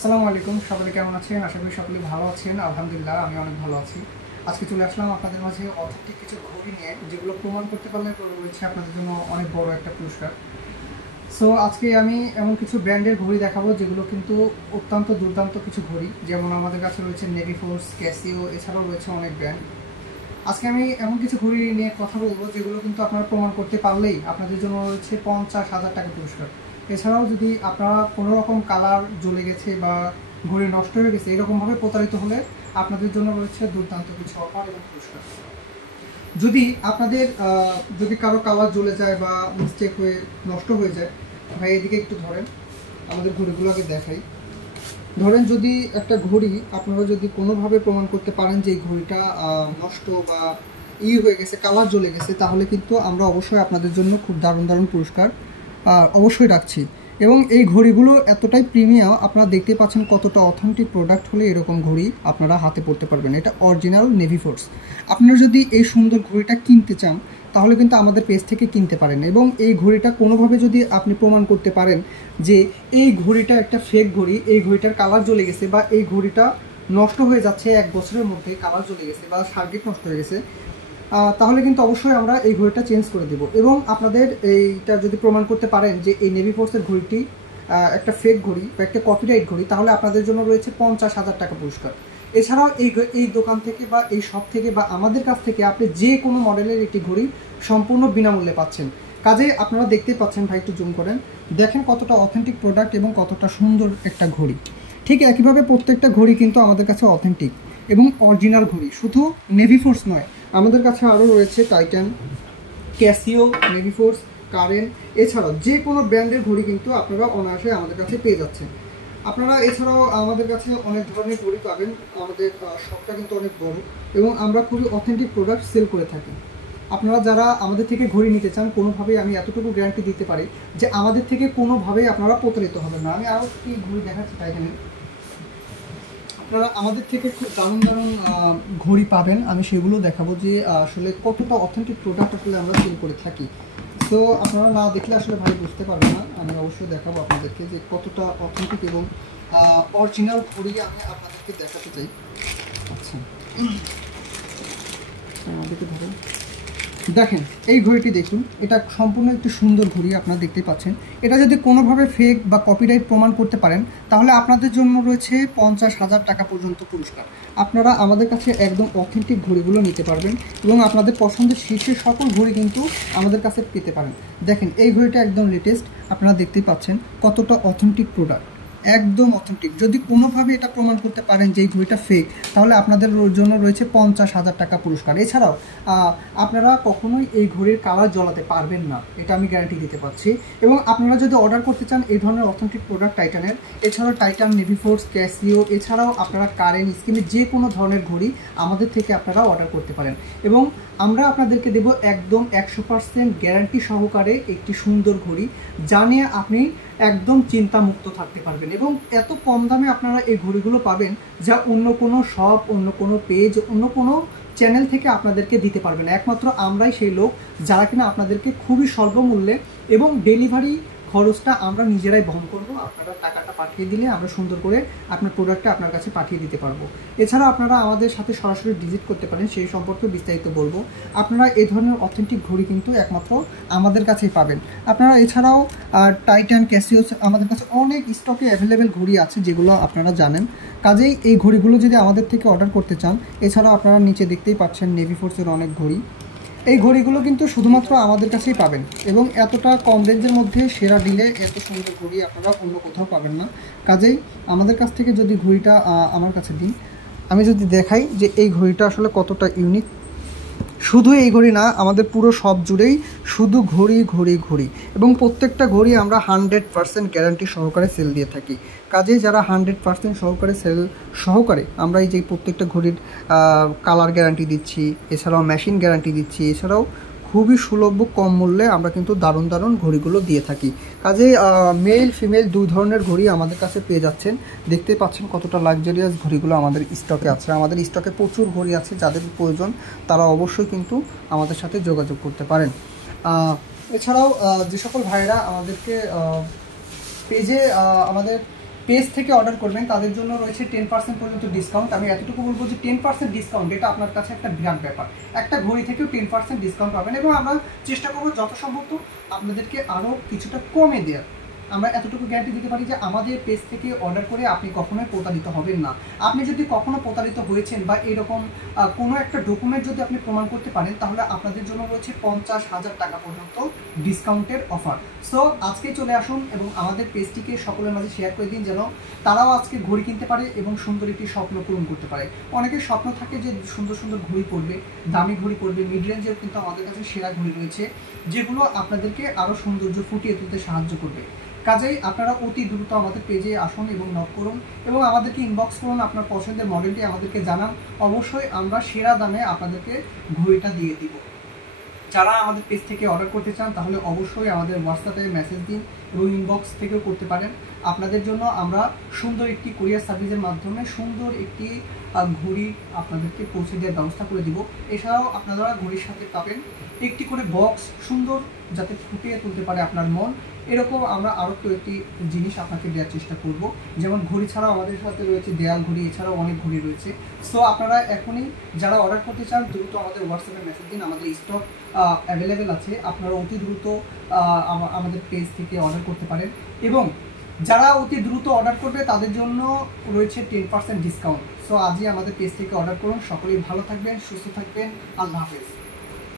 আসসালামু আলাইকুম, সকলে কেমন আছেন? আশা করি সকলে ভালো আছেন। আলহামদুলিল্লাহ, আমি অনেক ভালো আছি। আজকে চলে আসলাম আপনাদের মাঝে অথেন্টিক কিছু ঘড়ি নিয়ে, যেগুলো প্রমাণ করতে পারলে রয়েছে আপনাদের জন্য অনেক বড় একটা পুরস্কার। সো আজকে আমি এমন কিছু ব্র্যান্ডের ঘড়ি দেখাবো যেগুলো কিন্তু অত্যন্ত দুর্দান্ত কিছু ঘড়ি। যেমন আমাদের কাছে রয়েছে নেভি ফোর্স, ক্যাসিও, এছাড়াও রয়েছে অনেক ব্র্যান্ড। আজকে আমি এমন কিছু ঘড়ি নিয়ে কথা বলবো যেগুলো কিন্তু আপনারা প্রমাণ করতে পারলেই আপনাদের জন্য রয়েছে 50,000 টাকা পুরস্কার। এছাড়াও যদি আপনারা কোনো রকম কালার জ্বলে গেছে বা ঘড়ি নষ্ট হয়ে গেছে এরকমভাবে প্রতারিত হলে আপনাদের জন্য রয়েছে দুর্দান্ত কিছু অফার এবং পুরস্কার। যদি আপনাদের যদি কারো কালার জ্বলে যায় বা মিস্টেক হয়ে নষ্ট হয়ে যায়, ভাই এদিকে একটু ধরেন, আমাদের ঘড়িগুলো আগে দেখাই। ধরেন যদি একটা ঘড়ি আপনারা যদি কোনোভাবে প্রমাণ করতে পারেন যে এই ঘড়িটা নষ্ট বা হয়ে গেছে, কালার জ্বলে গেছে, তাহলে কিন্তু আমরা অবশ্যই আপনাদের জন্য খুব দারুণ দারুণ পুরস্কার অবশ্যই রাখছি। এবং এই ঘড়িগুলো এতটাই প্রিমিয়াম, আপনারা দেখতে পাচ্ছেন কতটা অথেন্টিক প্রোডাক্ট হলে এরকম ঘড়ি আপনারা হাতে পড়তে পারবেন। এটা অরিজিনাল নেভি ফোর্স। আপনারা যদি এই সুন্দর ঘড়িটা কিনতে চান তাহলে কিন্তু আমাদের পেজ থেকে কিনতে পারেন। এবং এই ঘড়িটা কোনোভাবে যদি আপনি প্রমাণ করতে পারেন যে এই ঘড়িটা একটা ফেক ঘড়ি, এই ঘড়িটার কালার জ্বলে গেছে বা এই ঘড়িটা নষ্ট হয়ে যাচ্ছে 1 বছরের মধ্যে, কালার জ্বলে গেছে বা সার্কিট নষ্ট হয়ে গেছে, তাহলে কিন্তু অবশ্যই আমরা এই ঘড়িটা চেঞ্জ করে দেব। এবং আপনাদের এইটা যদি প্রমাণ করতে পারেন যে এই নেভি ফোর্সের ঘড়িটি একটা ফেক ঘড়ি বা একটা কপিরাইট ঘড়ি, তাহলে আপনাদের জন্য রয়েছে 50,000 টাকা পুরস্কার। এছাড়াও এই দোকান থেকে বা এই শপ থেকে বা আমাদের কাছ থেকে আপনি যে কোনো মডেলের একটি ঘড়ি সম্পূর্ণ বিনামূল্যে পাচ্ছেন। কাজে আপনারা দেখতে পাচ্ছেন, ভাই একটু জুম করেন, দেখেন কতটা অথেন্টিক প্রোডাক্ট এবং কতটা সুন্দর একটা ঘড়ি। ঠিক একইভাবে প্রত্যেকটা ঘড়ি কিন্তু আমাদের কাছে অথেন্টিক এবং অরিজিনাল ঘড়ি। শুধু নেভি ফোর্স নয়, আমাদের কাছে আরও রয়েছে Titan, Casio, navy force, current, এছাড়াও যে কোনো ব্র্যান্ডের ঘড়ি কিন্তু আপনারা অনায়াসে আমাদের কাছে পেয়ে যাচ্ছেন। আপনারা এছাড়াও আমাদের কাছে অনেক ধরনের ঘড়ি পাবেন। আমাদের শপটা কিন্তু অনেক বড় এবং আমরা খুবই অথেন্টিক প্রোডাক্ট সেল করে থাকি। আপনারা যারা আমাদের থেকে ঘড়ি নিতে চান, কোনোভাবেই আমি এতটুকু গ্যারান্টি দিতে পারি যে আমাদের থেকে কোনোভাবেই আপনারা প্রতারিত হবেন না। আমি আরও কি ঘড়ি দেখাচ্ছি টাইটানের। আপনারা আমাদের থেকে খুব দারুণ দারুণ ঘড়ি পাবেন, আমি সেগুলো দেখাবো যে আসলে কতটা অথেন্টিক প্রোডাক্ট আসলে আমরা সেল করে থাকি। তো আপনারা না দেখলে আসলে ভাই বুঝতে পারবেন না। আমি অবশ্যই দেখাবো আপনাদেরকে যে কতটা অথেন্টিক এবং অরিজিনাল ঘড়ি আমি আপনাদেরকে দেখাতে চাই। আচ্ছা, আমাদেরকে ধরুন, দেখেন এই ঘড়িটি দেখুন, এটা সম্পূর্ণ একটি সুন্দর ঘড়ি আপনারা দেখতে পাচ্ছেন। এটা যদি কোনোভাবে ফেক বা কপিরাইট প্রমাণ করতে পারেন তাহলে আপনাদের জন্য রয়েছে 50,000 টাকা পর্যন্ত পুরস্কার। আপনারা আমাদের কাছে একদম অথেন্টিক ঘড়িগুলো নিতে পারবেন এবং আপনাদের পছন্দের শীর্ষের সকল ঘড়ি কিন্তু আমাদের কাছে পেতে পারেন। দেখেন এই ঘড়িটা একদম লেটেস্ট, আপনারা দেখতেই পাচ্ছেন কতটা অথেন্টিক প্রোডাক্ট, একদম অথেন্টিক। যদি কোনোভাবে এটা প্রমাণ করতে পারেন যে এই ঘড়িটা ফেক, তাহলে আপনাদের জন্য রয়েছে 50,000 টাকা পুরস্কার। এছাড়াও আপনারা কখনোই এই ঘড়ির কালার জ্বলাতে পারবেন না, এটা আমি গ্যারান্টি দিতে পারছি। এবং আপনারা যদি অর্ডার করতে চান এই ধরনের অথেন্টিক প্রোডাক্ট টাইটানের, এছাড়াও টাইটান, নেভি ফোর্স, ক্যাসিও, এছাড়াও আপনারা কারেন্ট, স্কিমের যে কোনো ধরনের ঘড়ি আমাদের থেকে আপনারা অর্ডার করতে পারেন। এবং আমরা আপনাদেরকে দেব একদম 100% গ্যারান্টি সহকারে একটি সুন্দর ঘড়ি, যা নিয়ে আপনি একদম চিন্তামুক্ত থাকতে পারবেন। এবং এত কম দামে আপনারা এই ঘড়িগুলো পাবেন যা অন্য কোনো শপ, অন্য কোনো পেজ, অন্য কোনো চ্যানেল থেকে আপনাদেরকে দিতে পারবেন। একমাত্র আমরাই সেই লোক যারা কিনা আপনাদেরকে খুবই স্বল্প মূল্যে এবং ডেলিভারি খরচটা আমরা নিজেরাই বহন করব। আপনারা টাকাটা পাঠিয়ে দিলে আমরা সুন্দর করে আপনার প্রোডাক্টটা আপনার কাছে পাঠিয়ে দিতে পারবো। এছাড়া আপনারা আমাদের সাথে সরাসরি ভিজিট করতে পারেন, সেই সম্পর্কে বিস্তারিত বলবো। আপনারা এই ধরনের অথেন্টিক ঘড়ি কিন্তু একমাত্র আমাদের কাছেই পাবেন। আপনারা এছাড়াও টাইটান, ক্যাসিও, আমাদের কাছে অনেক স্টকে অ্যাভেলেবেল ঘড়ি আছে যেগুলো আপনারা জানেন। কাজেই এই ঘড়িগুলো যদি আমাদের থেকে অর্ডার করতে চান, এছাড়াও আপনারা নিচে দেখতেই পাচ্ছেন নেভি ফোর্সের অনেক ঘড়ি। এই ঘড়িগুলো কিন্তু শুধুমাত্র আমাদের কাছেই পাবেন এবং এতটা কম রেঞ্জের মধ্যে সেরা ডিলে এত সুন্দর ঘড়ি আপনারা অন্য কোথাও পাবেন না। কাজেই আমাদের কাছ থেকে যদি ঘড়িটা আমার কাছে দিন, আমি যদি দেখাই যে এই ঘড়িটা আসলে কতটা ইউনিক। শুধু এই ঘড়ি না, আমাদের পুরো সব জুড়েই শুধু ঘড়ি ঘড়ি ঘড়ি এবং প্রত্যেকটা ঘড়ি আমরা 100% গ্যারান্টি সহকারে সেল দিয়ে থাকি। কাজে যারা 100% সহকারে সেল সহকারে আমরা এই যে প্রত্যেকটা ঘড়ির কালার গ্যারান্টি দিচ্ছি, এছাড়াও মেশিন গ্যারান্টি দিচ্ছি, এছাড়াও খুবই সুলভ কম মূল্যে আমরা কিন্তু দারুণ দারুণ ঘড়িগুলো দিয়ে থাকি। কাজে মেল ফিমেল দুই ধরনের ঘড়ি আমাদের কাছে পেয়ে যাচ্ছেন। দেখতে পাচ্ছেন কতটা লাক্সারিয়াস ঘড়িগুলো আমাদের স্টকে আছে। আমাদের স্টকে প্রচুর ঘড়ি আছে, যাদের প্রয়োজন তারা অবশ্যই কিন্তু আমাদের সাথে যোগাযোগ করতে পারেন। এছাড়াও যে সকল ভাইরা আমাদেরকে পেজে আমাদের পেজ থেকে অর্ডার করবেন তাদের জন্য রয়েছে 10% পর্যন্ত ডিসকাউন্ট। আমি এতটুকু বলবো যে 10% ডিসকাউন্ট এটা আপনার কাছে একটা বিরাট ব্যাপার। একটা ঘড়ি থেকেও 10% ডিসকাউন্ট পাবেন এবং আমরা চেষ্টা করবো যত সম্ভব আপনাদেরকে আরও কিছুটা কমে দেওয়ার। আমরা এতটুকু গ্যারান্টি দিতে পারি যে আমাদের পেজ থেকে অর্ডার করে আপনি কখনোই প্রতারিত হবেন না। আপনি যদি কখনো প্রতারিত হয়েছেন বা এরকম কোনো একটা ডকুমেন্ট যদি আপনি প্রমাণ করতে পারেন তাহলে আপনাদের জন্য রয়েছে 50,000 টাকা পর্যন্ত ডিসকাউন্টের অফার। সো আজকে চলে আসুন এবং আমাদের পেজটিকে সকলের মাঝে শেয়ার করে দিন যেন তারাও আজকে ঘড়ি কিনতে পারে এবং সুন্দর একটি স্বপ্ন পূরণ করতে পারে। অনেকের স্বপ্ন থাকে যে সুন্দর সুন্দর ঘড়ি পরবে, দামি ঘড়ি পরবে, মিড রেঞ্জের কিন্তু আমাদের কাছে সেরা ঘড়ি রয়েছে যেগুলো আপনাদেরকে আরও সৌন্দর্য ফুটিয়ে তুলতে সাহায্য করবে। কাজেই আপনারা অতি দ্রুত আমাদের পেজে আসুন এবং নক করুন এবং আমাদেরকে ইনবক্স করুন, আপনার পছন্দের মডেলটি আমাদেরকে জানান। অবশ্যই আমরা সেরা দামে আপনাদেরকে ঘড়িটা দিয়ে দিব। যারা আমাদের পেজ থেকে অর্ডার করতে চান তাহলে অবশ্যই আমাদের হোয়াটসঅ্যাপে মেসেজ দিন এবং ইনবক্স থেকেও করতে পারেন। আপনাদের জন্য আমরা সুন্দর একটি কুরিয়ার সার্ভিসের মাধ্যমে সুন্দর একটি ঘড়ি আপনাদেরকে পৌঁছে দেওয়ার ব্যবস্থা করে দিব। এছাড়াও আপনারা ঘড়ির সাথে পাবেন একটি করে বক্স, সুন্দর যাতে ফুটিয়ে তুলতে পারে আপনার মন। এরকম আমরা আরও একটি জিনিস আপনাকে দেওয়ার চেষ্টা করব। যেমন ঘড়ি ছাড়াও আমাদের সাথে রয়েছে দেয়াল ঘড়ি, এছাড়াও অনেক ঘড়ি রয়েছে। সো আপনারা এখনই যারা অর্ডার করতে চান দ্রুত আমাদের হোয়াটসঅ্যাপে মেসেজ দিন, আমাদের স্টক অ্যাভেলেবেল আছে। আপনারা অতি দ্রুত আমাদের পেজ থেকে অর্ডার করতে পারেন এবং যারা অতি দ্রুত অর্ডার করবে তাদের জন্য রয়েছে 10% ডিসকাউন্ট। সো আজই আমাদের পেজ থেকে অর্ডার করুন। সকলেই ভালো থাকবেন, সুস্থ থাকবেন। আল্লাহ হাফেজ।